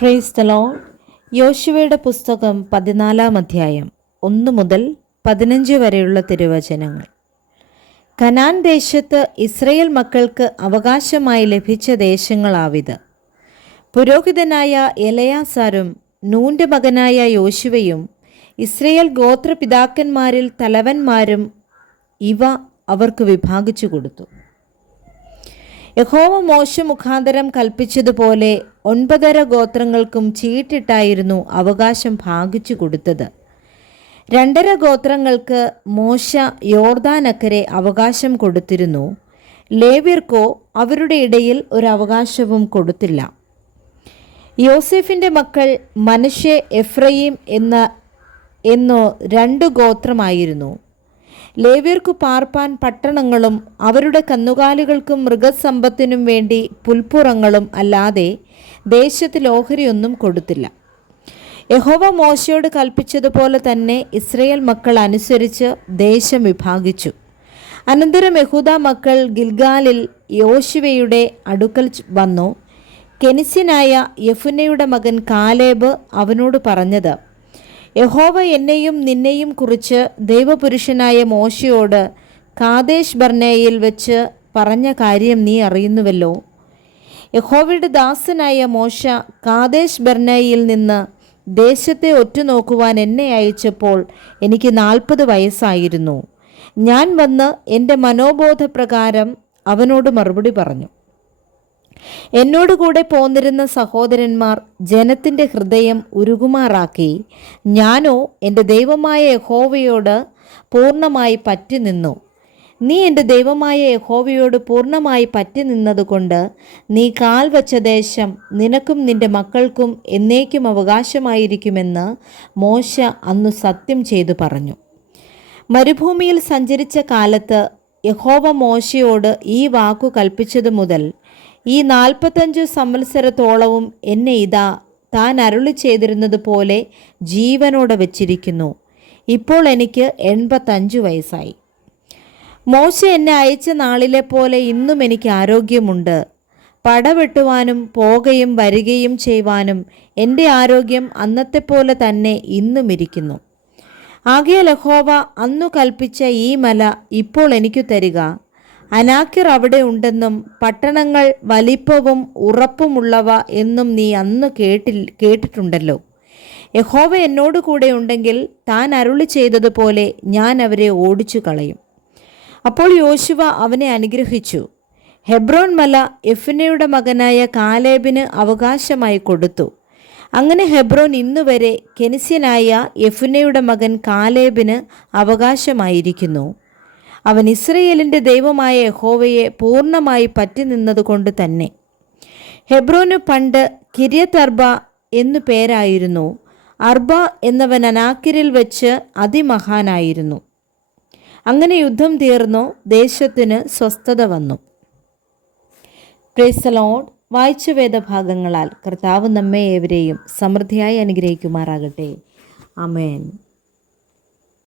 Praise the Lord. യോശുവയുടെ പുസ്തകം 14-ാം അധ്യായം 1 മുതൽ 15 വരെയുള്ള തിരുവചനങ്ങൾ. കനാൻ ദേശത്ത് ഇസ്രയേൽ മക്കൾക്ക് അവകാശമായി ലഭിച്ച ദേശങ്ങളാവിത്. പുരോഹിതനായ എലയാസാരും നൂൻ്റെ മകനായ യോശുവയും ഇസ്രയേൽ ഗോത്രപിതാക്കന്മാരിൽ തലവന്മാരും ഇവ അവർക്ക് വിഭാഗിച്ചു കൊടുത്തു. യഹോവ മോശെ മുഖാന്തരം കൽപ്പിച്ചതുപോലെ 9 ഗോത്രങ്ങൾക്കും ചീട്ടിട്ടായിരുന്നു അവകാശം ഭാഗിച്ചു കൊടുത്തത്. 2.5 ഗോത്രങ്ങൾക്ക് മോശ യോർദാനക്കരെ അവകാശം കൊടുത്തിരുന്നു. ലേവ്യർക്കോ അവരുടെ ഇടയിൽ ഒരു അവകാശവും കൊടുത്തില്ല. യോസേഫിൻ്റെ മക്കൾ മനശ്ശെ, എഫ്രയീം എന്നോ 2 ഗോത്രമായിരുന്നു. ലേവ്യർക്കു പാർപ്പാൻ പട്ടണങ്ങളും അവരുടെ കന്നുകാലികൾക്കും മൃഗസമ്പത്തിനും വേണ്ടി പുൽപ്പുറങ്ങളും അല്ലാതെ ദേശത്തിൽ ഓഹരിയൊന്നും കൊടുത്തില്ല. യഹോവ മോശയോട് കൽപ്പിച്ചതുപോലെ തന്നെ ഇസ്രയേൽ മക്കൾ അനുസരിച്ച് ദേശം വിഭാഗിച്ചു. അനന്തരം യഹൂദാ മക്കൾ ഗിൽഗാലിൽ യോശുവയുടെ അടുക്കൽ വന്നു. കെനിസ്യനായ യെഫുന്നെയുടെ മകൻ കാലേബ് അവനോട് പറഞ്ഞത്, യഹോവ എന്നെയും നിന്നെയും കുറിച്ച് ദൈവപുരുഷനായ മോശയോട് കാദേശ് ബർന്നേയിൽ വെച്ച് പറഞ്ഞ കാര്യം നീ അറിയുന്നുവല്ലോ. യഹോവയുടെ ദാസനായ മോശ കാദേശ് ബർന്നേയിൽ നിന്ന് ദേശത്തെ ഒറ്റുനോക്കുവാൻ എന്നെ അയച്ചപ്പോൾ എനിക്ക് 40 വയസ്സായിരുന്നു. ഞാൻ വന്ന് എൻ്റെ മനോബോധപ്രകാരം അവനോട് മറുപടി പറഞ്ഞു. എന്നോടുകൂടെ പോന്നിരുന്ന സഹോദരന്മാർ ജനത്തിൻ്റെ ഹൃദയം ഉരുകുമാറാക്കി. ഞാനോ എൻ്റെ ദൈവമായ യഹോവയോട് പൂർണ്ണമായി പറ്റി നിന്നു. നീ എൻ്റെ ദൈവമായ യഹോവയോട് പൂർണ്ണമായി പറ്റി നിന്നതുകൊണ്ട് നീ കാൽ വച്ച ദേശം നിനക്കും നിൻ്റെ മക്കൾക്കും എന്നേക്കും അവകാശമായിരിക്കുമെന്ന് മോശ അന്നു സത്യം ചെയ്തു പറഞ്ഞു. മരുഭൂമിയിൽ സഞ്ചരിച്ച കാലത്ത് യഹോവ മോശയോട് ഈ വാക്കു കൽപ്പിച്ചതു മുതൽ ഈ 45 സംവത്സരത്തോളവും എന്നെ ഇതാ താൻ അരുളി ചെയ്തിരുന്നത് പോലെ ജീവനോടെ വച്ചിരിക്കുന്നു. ഇപ്പോൾ എനിക്ക് 85 വയസ്സായി. മോശ എന്നെ അയച്ച നാളിലെ പോലെ ഇന്നും എനിക്ക് ആരോഗ്യമുണ്ട്. പടവെട്ടുവാനും പോകയും വരികയും ചെയ്യുവാനും എൻ്റെ ആരോഗ്യം അന്നത്തെ പോലെ തന്നെ ഇന്നും ഇരിക്കുന്നു. ആകയാൽ യഹോവ അന്നു കൽപ്പിച്ച ഈ മല ഇപ്പോൾ എനിക്ക് തരിക. അനാക്യർ അവിടെ ഉണ്ടെന്നും പട്ടണങ്ങൾ വലിപ്പവും ഉറപ്പുമുള്ളവ എന്നും നീ അന്ന് കേട്ടിട്ടുണ്ടല്ലോ. യഹോവ എന്നോട് കൂടെ ഉണ്ടെങ്കിൽ താൻ അരുളി ചെയ്തതുപോലെ ഞാൻ അവരെ ഓടിച്ചു കളയും. അപ്പോൾ യോശുവ അവനെ അനുഗ്രഹിച്ചു. ഹെബ്രോൻ മല യെഫുന്നെയുടെ മകനായ കാലേബിന് അവകാശമായി കൊടുത്തു. അങ്ങനെ ഹെബ്രോൻ ഇന്നുവരെ കെനിസ്യനായ യെഫുന്നെയുടെ മകൻ കാലേബിന് അവകാശമായിരിക്കുന്നു. അവൻ ഇസ്രയേലിൻ്റെ ദൈവമായ യഹോവയെ പൂർണ്ണമായി പറ്റി നിന്നതുകൊണ്ട് തന്നെ. ഹെബ്രോന് പണ്ട് കിര്യത്ത് അർബ എന്നു പേരായിരുന്നു. അർബ എന്നവൻ അനാക്കിരിൽ വെച്ച് അതിമഹാനായിരുന്നു. അങ്ങനെ യുദ്ധം തീർന്നു, ദേശത്തിന് സ്വസ്ഥത വന്നു. Praise the Lord. വായിച്ച വേദഭാഗങ്ങളാൽ കർത്താവ് നമ്മെ ഏവരെയും സമൃദ്ധിയായി അനുഗ്രഹിക്കുമാറാകട്ടെ. ആമേൻ.